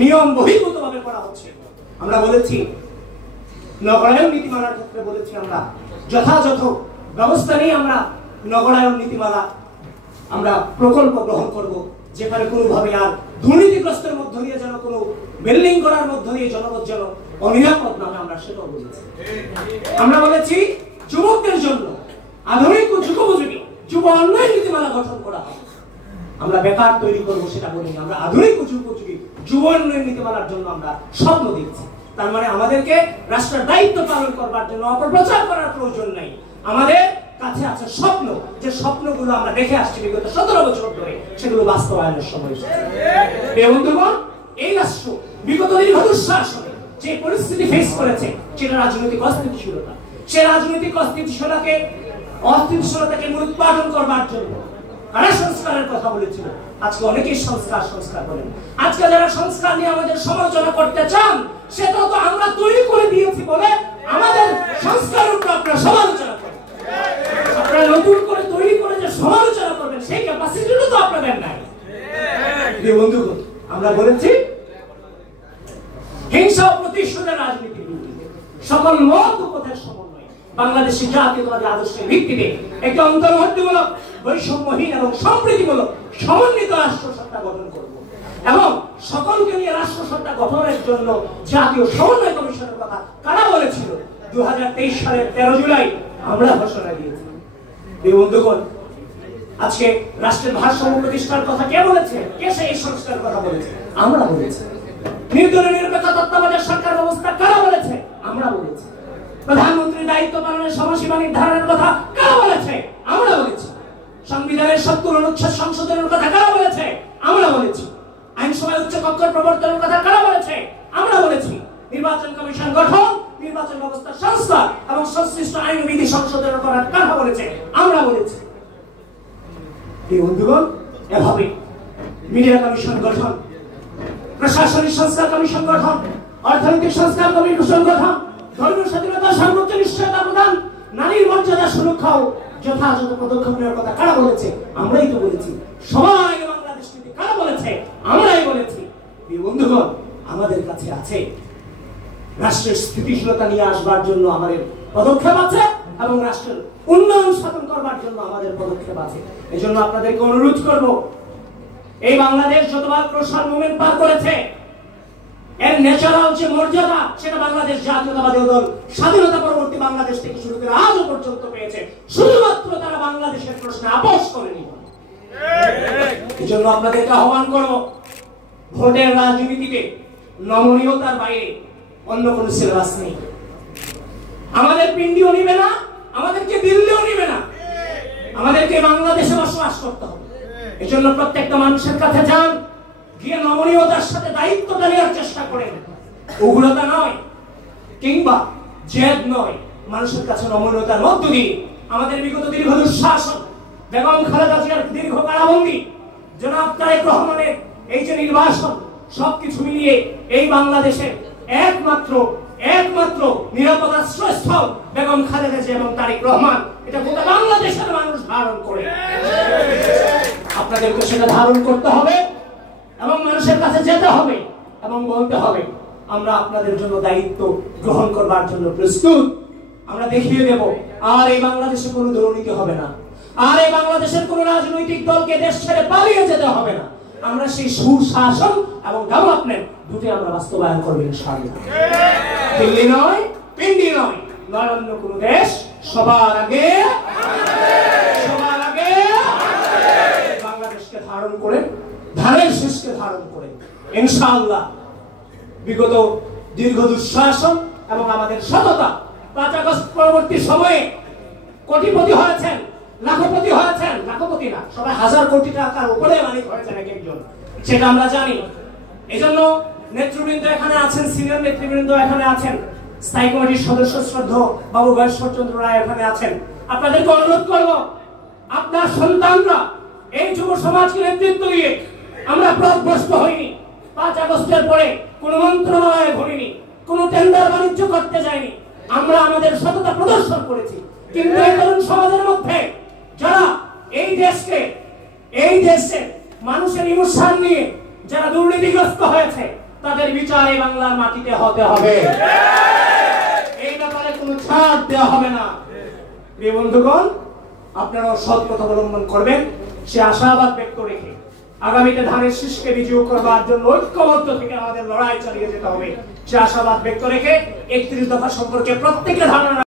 নিয়ম বহির্ভূতভাবে করা হচ্ছে। আমরা বলেছি নগরায়ণ নীতিমালার ক্ষেত্রে বলেছি আমরা যথাযথ ব্যবস্থা নিয়ে আমরা নগরায়ণ নীতিমালা আমরা প্রকল্প গ্রহণ করব, যেখানে কোনোভাবে আর দুর্নীতিগ্রস্তের মধ্য দিয়ে যেন কোনো বিল্ডিং করার মধ্য দিয়ে জনগণ যেন অনিরাপদ না হয়, আমরা সেটাও বলেছি। আমরা বলেছি যুবকদের জন্য আধুনিক ও যুগোপযোগী যুব উন্নয়ন নীতিমালা গঠন করা হবে। আমরা বেকার তৈরি করব সেটা বলিনি, আমরা আধুনিক ও যুগোপযোগী যুব উন্নয়ন নীতিমালার জন্য আমরা স্বপ্ন দেখছি। তার মানে আমাদেরকে রাষ্ট্রের দায়িত্ব পালন করবার জন্য অপপ্রচার করার প্রয়োজন নাই। আমাদের কাছে আছে স্বপ্ন, যে স্বপ্নগুলো আমরা দেখে আসছি বিগত 17 বছর ধরে, সেগুলো বাস্তবায়নের সময় এসেছে। বন্ধুগণ, এই রাষ্ট্র বিগত দীর্ঘ দুঃশাসনে যে পরিস্থিতি ফেস করেছে সেটা রাজনৈতিক অস্থিতিশীলতা। সে রাজনৈতিক অস্থিতিশীলতাকে মূলোৎপাটন করবার জন্য কারা সংস্কারের কথা বলেছিল। আজকে অনেকেই সংস্কার বলেন। আজকে যারা সংস্কার নিয়ে আমাদের সমালোচনা করতে চান, সেটা তো আমরা তৈরি করে দিয়েছি বলে আমাদের সংস্কারের উপর আপনারা সমালোচনা করেন। আপনারা নতুন করে তৈরি করে যে সমালোচনা করবেন সেই ক্যাপাসিটিও তো আপনাদের নাই। বন্ধুগণ, আমরা বলেছি হিংসা ও প্রতিশোধের রাজনীতির বিরুদ্ধে সকল মত ও পথের সমন্বয়ে বাংলাদেশি জাতীয়তাবাদী আদর্শের ভিত্তিতে একটি অন্তর্ভুক্তিমূলক, বৈষম্যহীন এবং সম্প্রীতিমূলক সমন্বিত রাষ্ট্র সত্তা গঠন করব এবং সকলকে নিয়ে রাষ্ট্র সত্তা গঠনের জন্য জাতীয় সমন্বয় কমিশনের কথা কারা বলেছিল 2023 সালের 13 জুলাই আমরা ঘোষণা দিয়েছি। বন্ধুগণ, আজকে রাষ্ট্রের ভারসাম্য প্রতিষ্ঠার কথা কে বলেছে? কে সেই সংস্কার কথা বলেছে? আমরা বলেছি। নির্দলীয় নিরপেক্ষ তত্ত্বাবধায়ক সরকার ব্যবস্থা কারা বলেছে? আমরা বলেছি। প্রধানমন্ত্রীর দায়িত্ব পালনের সময়সীমা নির্ধারণের কথা কারা বলেছে? আমরা বলেছি। সংবিধানের 70 অনুচ্ছেদ সংশোধনের কথা কারা বলেছে? আমরা বলেছি। আইনসভায় উচ্চ কক্ষের প্রবর্তনের কথা কারা বলেছে? আমরা বলেছি। নির্বাচন কমিশন গঠন, নির্বাচন ব্যবস্থা সংস্কার এবং সংশ্লিষ্ট আইন বিধি সংশোধনের কথা কারা বলেছে? আমরা বলেছি। এই বন্ধুগণ, এভাবে মিডিয়া কমিশন গঠন, প্রশাসনিক সংস্কার কমিশন গঠন, অর্থনৈতিক সংস্কার কমিশন গঠন, ধর্মীয় স্বাধীনতা সর্বোচ্চ নিশ্চয়তা প্রদান, নারীর মর্যাদা সুরক্ষা ও যথাযথ পদক্ষেপ নেওয়ার কথা কারা বলেছে? আমরাই তো বলেছি। সবাই বাংলাদেশ নীতি কারা বলেছে? আমরাই বলেছি। এই বন্ধুগণ, আমাদের কাছে আছে রাষ্ট্রের স্থিতিশীলতা নিয়ে আসবার জন্য আমাদের পদক্ষেপ আছে এবং রাষ্ট্রের উন্নয়ন সাধন করবার জন্য আমাদের পদক্ষেপ আছে। এজন্য আপনাদেরকে অনুরোধ করব, এই বাংলাদেশ যতবার প্রসার মুভমেন্ট পার করেছে, এর ন্যাচারাল যে মর্যাদা সেটা বাংলাদেশ জাতীয়তাবাদী দল স্বাধীনতা পরবর্তী বাংলাদেশ থেকে শুরু করে আজও পর্যন্ত পেয়েছে, শুধুমাত্র তারা বাংলাদেশের প্রশ্নে আপোষ করেনি। এজন্য আপনাদেরকে আহ্বান করব, ভোটের রাজনীতিতে নমনীয়তার বাইরে অন্য কোনো সিলেবাস নেই। আমাদের পিন্ডিও নিবে না, আমাদেরকে দিল্লিও নিবে না, আমাদেরকে বাংলাদেশে বসবাস করতে হবে। এজন্য প্রত্যেকটা মানুষের কাছে যান, গিয়ে নমনীয়তার সাথে দায়িত্বটা নেওয়ার চেষ্টা করেন। উগ্রতা নয় কিংবা জেদ নয়, মানুষের কাছে নমনীয়তার মধ্য দিয়ে আমাদের বিগত দীর্ঘ দুঃশাসন, বেগম খালেদা জিয়ার দীর্ঘ কারাবন্দী, জনাব তারেক রহমানের এই যে নির্বাসন, সবকিছু মিলিয়ে এই বাংলাদেশের একমাত্র নিরাপদ আশ্রয়স্থল বেগম খালেদা জিয়া এবং তারেক রহমান, এটা গোটা বাংলাদেশের মানুষ ধারণ করে। আপনাদেরকে সেটা ধারণ করতে হবে এবং মানুষের কাছে যেতে হবে এবং বলতে হবে আমরা আপনাদের জন্য দায়িত্ব গ্রহণ করবার জন্য প্রস্তুত। আমরা দেখিয়ে দেব আর এই বাংলাদেশে কোনো দুর্নীতি হবে না, আর এই বাংলাদেশের কোনো রাজনৈতিক দলকে দেশ ছেড়ে পালিয়ে যেতে হবে না। আমরা সেই সুশাসন এবং ডেভেলপমেন্ট দুটোই আমরা বাস্তবায়ন করব ইনশাআল্লাহ। দিল্লি নয়, পিন্ডি নয়, অন্য কোন দেশ, সবার আগে বাংলাদেশকে ধারণ করে, ধানের শীষকে ধারণ করে ইনশাআল্লাহ বিগত দীর্ঘ দুঃশাসন এবং আমাদের সততা, 5 আগস্ট পরবর্তী সময়ে কোটিপতি হয়েছেন, লাখপতি হয়েছেন, লাখপতি না, সবাই হাজার কোটি টাকার উপরে মালিক হয়েছেন এক একজন, সেটা আমরা জানি। এজন্য নেতৃবৃন্দ এখানে আছেন, সিনিয়র নেতৃবৃন্দ এখানে আছেন, স্থায়ী কমিটির সদস্য শ্রদ্ধেয় বাবু ঈশ্বরচন্দ্র রায় এখানে আছেন। আপনাদেরকে অনুরোধ করব, আপনার সন্তানরা এই যুব সমাজকে নেতৃত্ব দিয়ে আমরা পথভ্রষ্ট হইনি। 5 আগস্টের পরে কোন মন্ত্রণালয়ে ঘুরিনি, কোন টেন্ডার বাণিজ্য করতে যায়নি, আমরা আমাদের সততা প্রদর্শন করেছি। কিন্তু এই তরুণ সমাজের মধ্যে যারা এই দেশে মানুষের ইমোশন নিয়ে যারা দুর্নীতিগ্রস্ত হয়েছে তাদের বিচার এই বাংলার মাটিতে হতে হবে। এই ব্যাপারে কোনো ছাড় দেওয়া হবে না। প্রিয় বন্ধুগণ, আপনারাও সৎ পথ অবলম্বন করবেন সে আশাবাদ ব্যক্ত রেখে আগামীতে ধানের শীষকে বিজয় করবার জন্য ঐক্যবদ্ধ থেকে আমাদের লড়াই চালিয়ে যেতে হবে সে আশাবাদ ব্যক্ত রেখে 31 দফা সম্পর্কে প্রত্যেকের ধারণা